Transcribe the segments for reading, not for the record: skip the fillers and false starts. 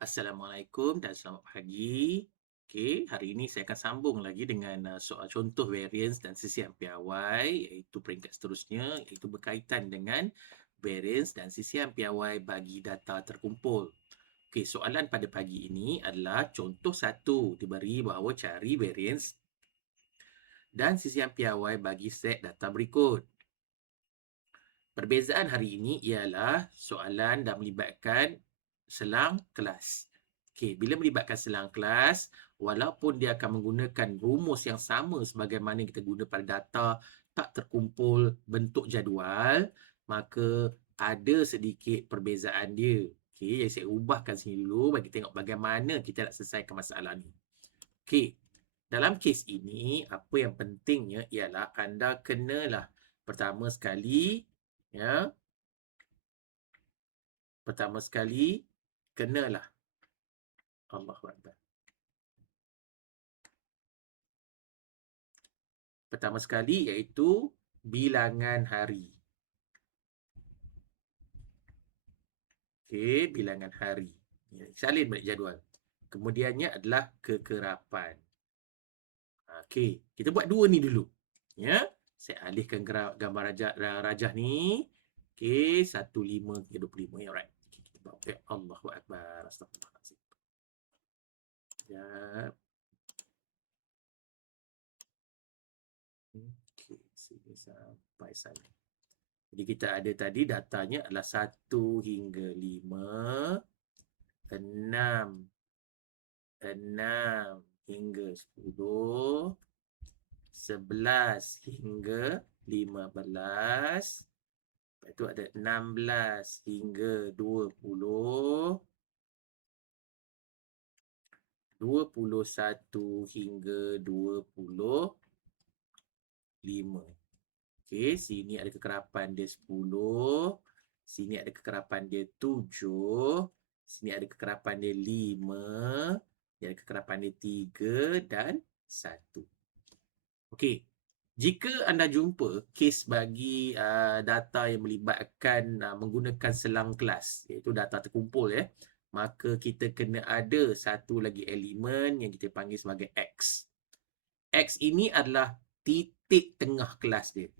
Assalamualaikum dan selamat pagi. Okey, hari ini saya akan sambung lagi dengan soal contoh variance dan sisihan piawai iaitu peringkat seterusnya iaitu berkaitan dengan variance dan sisihan piawai bagi data terkumpul. Okey, soalan pada pagi ini adalah contoh satu diberi bahawa cari variance dan sisihan piawai bagi set data berikut. Perbezaan hari ini ialah soalan dah melibatkan selang kelas. Okey, bila melibatkan selang kelas, walaupun dia akan menggunakan rumus yang sama sebagaimana kita guna pada data tak terkumpul bentuk jadual, maka ada sedikit perbezaan dia. Okey, jadi saya ubahkan sini dulu bagi tengok bagaimana kita nak selesaikan masalah ni. Okey, dalam kes ini apa yang pentingnya ialah anda kenalah pertama sekali ya, pertama sekali kenalah Allahuakbar. Pertama sekali iaitu bilangan hari. Okey, bilangan hari. Ya, salin balik jadual. Kemudiannya adalah kekerapan. Okey, kita buat dua ni dulu. Ya. Saya alihkan gambar rajah ni. Okey, 15/25. Alright. Okay, kita bawa. Allahuakbar. Astagfirullahalazim. Sekejap. Okey, sini sampai sana. Jadi kita ada tadi datanya adalah 1 hingga 5, 6 hingga 10, 11 hingga 15, lepas tu ada 16 hingga 20, 21 hingga 25. Okey, sini ada kekerapan dia 10, sini ada kekerapan dia 7, sini ada kekerapan dia 5, sini ada kekerapan dia 3 dan 1. Okey, jika anda jumpa kes bagi data yang melibatkan menggunakan selang kelas, iaitu data terkumpul ya, maka kita kena ada satu lagi elemen yang kita panggil sebagai X. X ini adalah titik tengah kelas dia.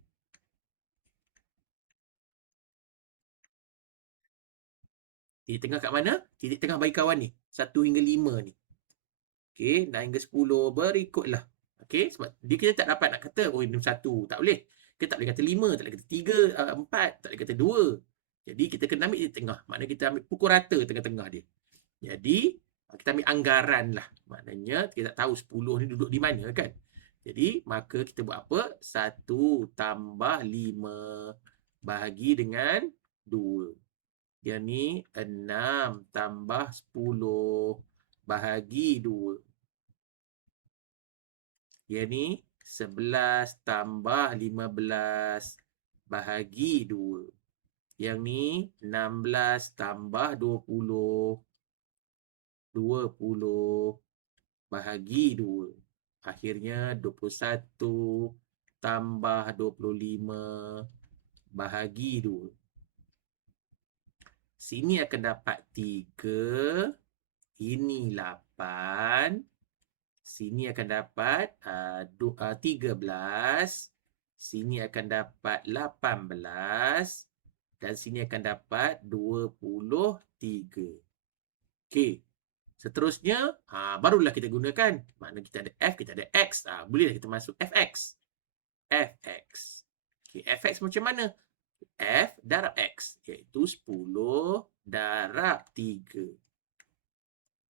Titik tengah kat mana? Titik tengah bagi kawan ni. 1 hingga 5 ni. Okey, 6 hingga 10 berikutlah. Okey, sebab dia kita tak dapat nak kata oh ini 1, tak boleh. Kita tak boleh kata 5, tak boleh kata 3, 4, tak boleh kata 2. Jadi kita kena ambil titik tengah. Maknanya kita ambil pukul rata tengah-tengah dia. Jadi kita ambil anggaran lah. Maknanya kita tak tahu 10 ni duduk di mana kan. Jadi maka kita buat apa? 1 tambah 5 bahagi dengan 2. Yang ni 6 tambah 10 bahagi 2. Yang ni 11 tambah 15 bahagi 2. Yang ni 16 tambah 20. 20 bahagi 2. Akhirnya 21 tambah 25 bahagi 2. Sini akan dapat 3. Ini 8. Sini akan dapat 13. Sini akan dapat 18. Dan sini akan dapat 23. Okey. Seterusnya, barulah kita gunakan. Maknanya kita ada F, kita ada X. Bolehlah kita masuk Fx. Fx. Okey, Fx macam mana? F darab X, iaitu 10 darab 3.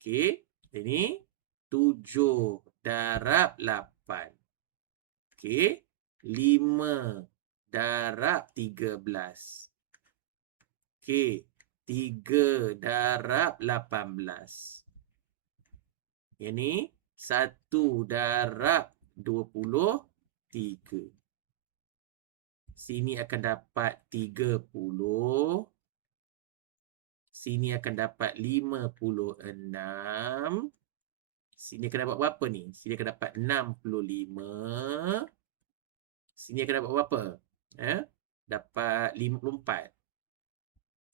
Okey, ini 7 darab 8. Okey, 5 darab 13. Okey, 3 darab 18. Yang ni 1 darab 23. Sini akan dapat 30. Sini akan dapat 56. Sini akan dapat berapa ni? Sini akan dapat 65. Sini akan dapat berapa? Dapat 54.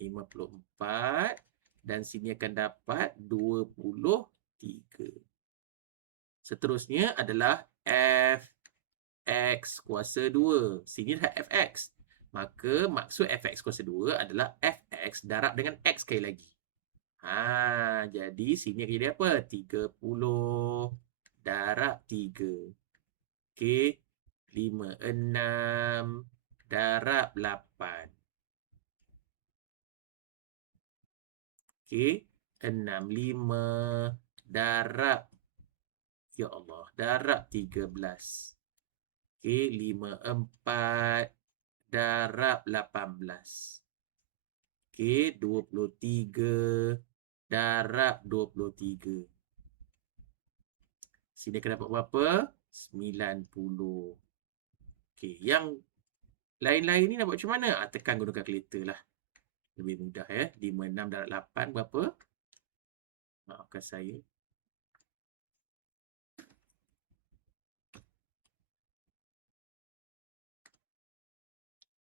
54. Dan sini akan dapat 23. Seterusnya adalah fx kuasa 2. Sini dah fx. Maka maksud fx kuasa 2 adalah fx darab dengan x sekali lagi. Jadi sini akan jadi apa? 30 darab 3. Okey. 56 darab 8. Okey. 65 darab, ya Allah, darab 13. Okey. 54 darab 18. Okey. 23 darab 23. Sini akan dapat berapa? 90. Okey, yang lain-lain ni nak buat macam mana? Tekan guna kalkulator lah. Lebih mudah ya. 56 darab 8 berapa? Maafkan saya.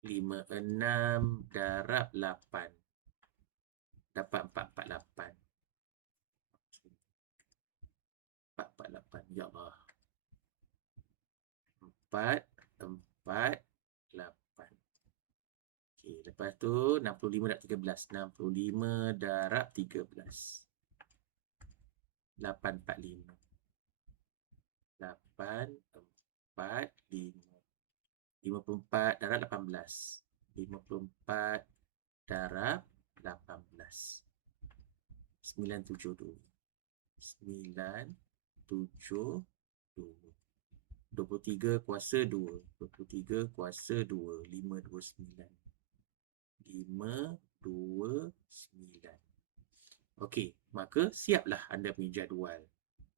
56 darab 8. Dapat 448. 448. Ya Allah. 448. Okey, lepas tu 65 darab 13. 65 darab 13. 845. 845. 54 darab 18. 54 darab 18. 972. 972. 23 kuasa 2. 23 kuasa 2. 529. 529. Okey, maka siaplah anda punya jadual.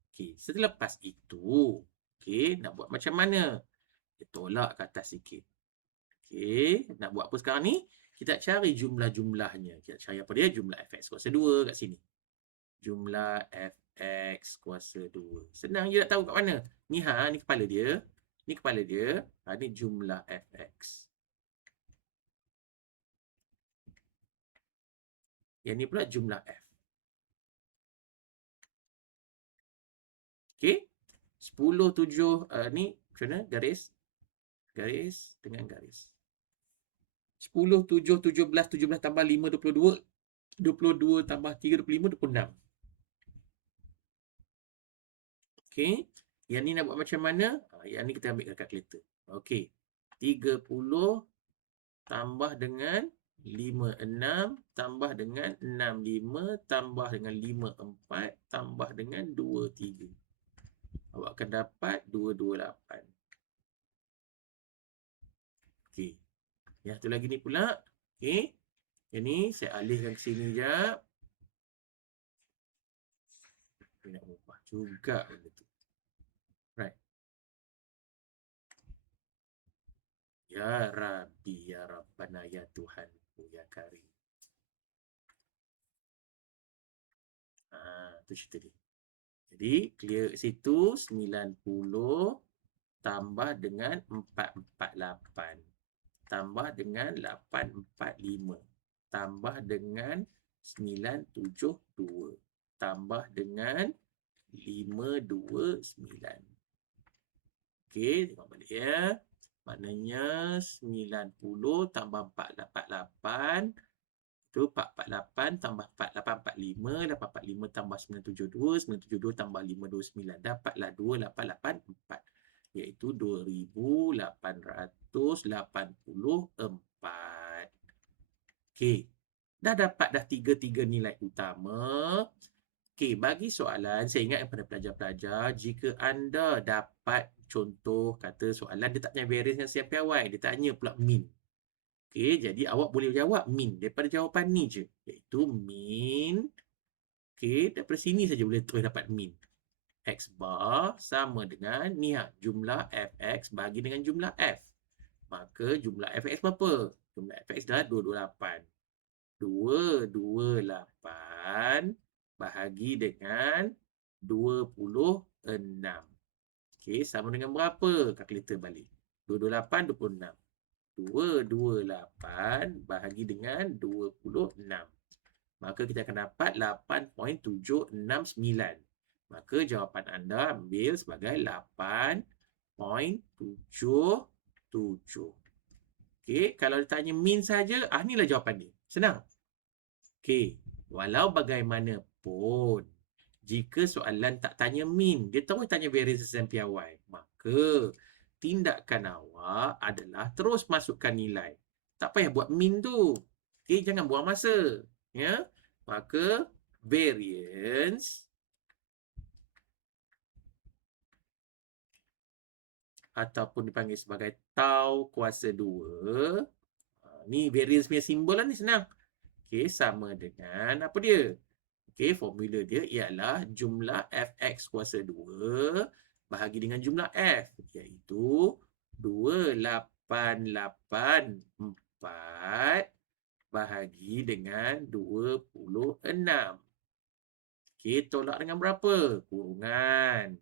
Okey, selepas itu, okey, nak buat macam mana? Kita tolak ke atas sikit. Okey, nak buat apa sekarang ni? Kita cari jumlah-jumlahnya. Kita cari apa dia? Jumlah fx kuasa 2 kat sini. Jumlah fx kuasa 2. Senang je nak tahu kat mana. Ni ni kepala dia. Ni kepala dia. Ni jumlah fx. Yang ni pula jumlah f. Okey. 10, 7, ni macam mana? Garis. Garis dengan garis. 10, 7, 17, 17 tambah 5, 22. 22 tambah 3, 25, 26. Okey. Yang ni nak buat macam mana? Yang ni kita ambil kalkulator. Okey. 30 tambah dengan 56 tambah dengan 65 tambah dengan 54 tambah dengan 23. Awak akan dapat 228. Okey. Yang satu lagi ni pula. Okey. Yang ni saya alihkan ke sini sekejap. Nak ubah juga benda tu. Right. Ya Rabbi, ya Rabbana, ya Tuhanku, ya Karim. Tu cerita dia. Jadi, clear kat situ 90 tambah dengan 448. Tambah dengan 845. Tambah dengan 972. Tambah dengan 529. Okey, tengok balik ya. Maknanya 90 tambah 448. Itu 448 tambah 4845. 845 tambah 972. 972 tambah 529. Dapatlah 2884. Iaitu 2884. Okey. Dah dapat dah tiga nilai utama. Okey, bagi soalan, saya ingat kepada pelajar-pelajar, jika anda dapat contoh kata soalan, dia tak tanya variance dengan siap piawai, dia tanya pula min. Okey, jadi awak boleh jawab min daripada jawapan ni je, iaitu min. Okey, daripada sini saja boleh terus dapat min. X bar sama dengan ni jumlah fx bagi dengan jumlah f. Maka jumlah fx berapa? Jumlah fx dah 228. 228 bahagi dengan 26. Okey, sama dengan berapa? Kalkulator balik. 228, 26. 228 bahagi dengan 26. Maka kita akan dapat 8.769. Maka jawapan anda ambil sebagai 8.77. Okey, kalau ditanya min saja, inilah jawapan dia. Senang. Okey, walau bagaimanapun, jika soalan tak tanya min, dia terus tanya variance SMPRY, maka tindakan awak adalah terus masukkan nilai. Tak payah buat min tu. Okey, jangan buang masa. Ya. Maka variance ataupun dipanggil sebagai tau kuasa 2. Ni variance punya simbol lah ni, senang. Okey, sama dengan apa dia? Okey, formula dia ialah jumlah fx kuasa 2 bahagi dengan jumlah f, iaitu 2884 bahagi dengan 26. Okey, tolak dengan berapa? Kurungan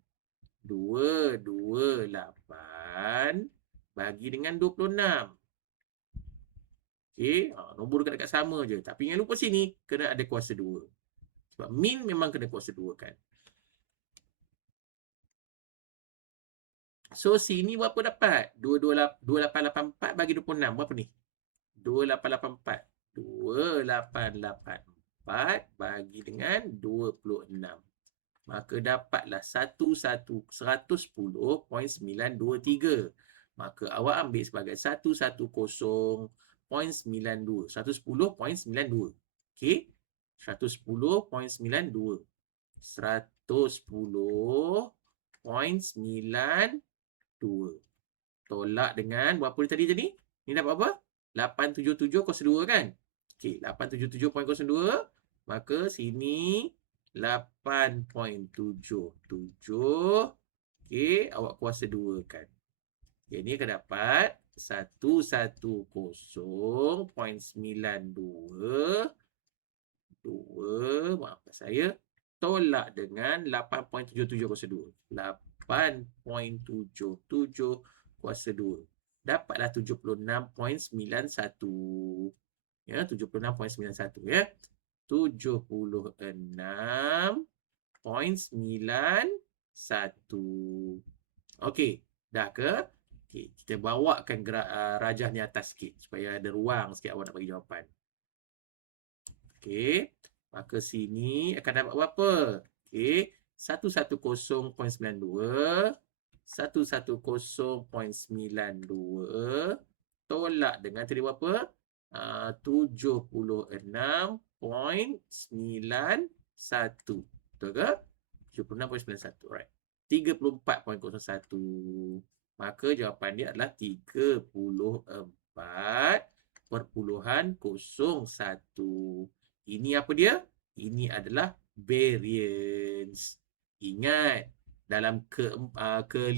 228 bahagi dengan 26. Okey, nombor dekat-dekat sama je. Tapi jangan lupa sini, kena ada kuasa 2. Sebab min memang kena kuasa 2 kan. So, sini berapa dapat? 2884 bagi 26. Berapa ni? 2884. 2884 bagi dengan 26. Maka dapatlah 110.923. Maka awak ambil sebagai 110.92. 110.92. Okey? 110.92. 110.92. Tolak dengan berapa tadi? Ni dapat apa? 877.02 kan? Okey, 877.02. Maka sini 8.77. Okey, awak kuasa 2 kan? Okay, ni akan dapat 110.92. Maafkan saya. Tolak dengan 8.77 kuasa 2. 8.77 kuasa 2. Dapatlah 76.91. Ya, 76.91 ya. 76.91. Okey, dah ke? Okey, kita bawakan rajah ni atas sikit supaya ada ruang sikit awak nak bagi jawapan. Okey, maka sini akan dapat berapa? Okey, 110.92. 110.92 tolak dengan tadi berapa? 76.91. Betul ke? 76.91. Alright. 34.01. Maka jawapan dia adalah 34.01. Ini apa dia? Ini adalah variance. Ingat, dalam ke-5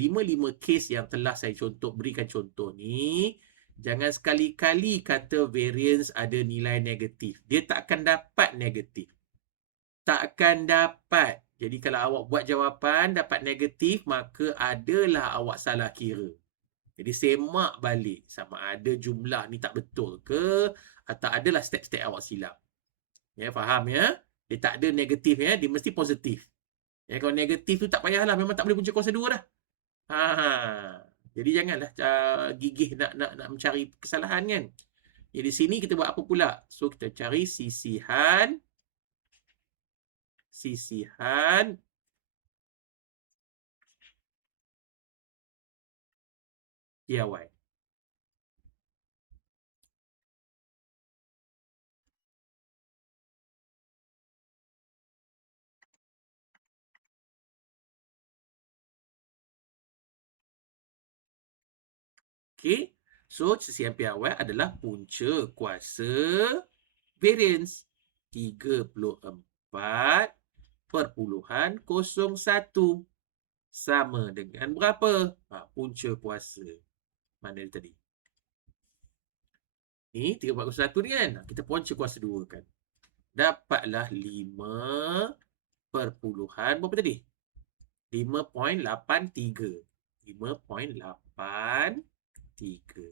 kes yang telah saya berikan contoh ni, jangan sekali-kali kata variance ada nilai negatif. Dia tak akan dapat negatif. Tak akan dapat. Jadi kalau awak buat jawapan dapat negatif, maka adalah awak salah kira. Jadi semak balik sama ada jumlah ni tak betul ke atau adalah step-step awak silap. Ya, faham ya? Dia tak ada negatif ya, dia mesti positif. Ya, kalau negatif tu tak payahlah, memang tak boleh punca kuasa 2 dah. Jadi janganlah gigih nak mencari kesalahan kan. Jadi sini kita buat apa pula? So kita cari sisihan DIY. Okey. So sisihan DIY adalah punca kuasa variance 34.01 sama dengan berapa? Punca kuasa. Mana dia tadi? Ni 34.01 ni kan? Kita punca kuasa 2 kan. Dapatlah 5 perpuluhan berapa tadi? 5.83. 5.83.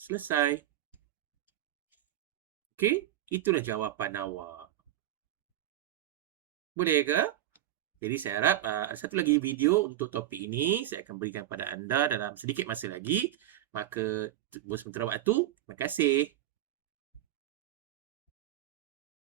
Selesai. Okey? Itulah jawapan awak. Boleh ke? Jadi saya harap ada satu lagi video untuk topik ini saya akan berikan kepada anda dalam sedikit masa lagi. Maka untuk sementara waktu, terima kasih.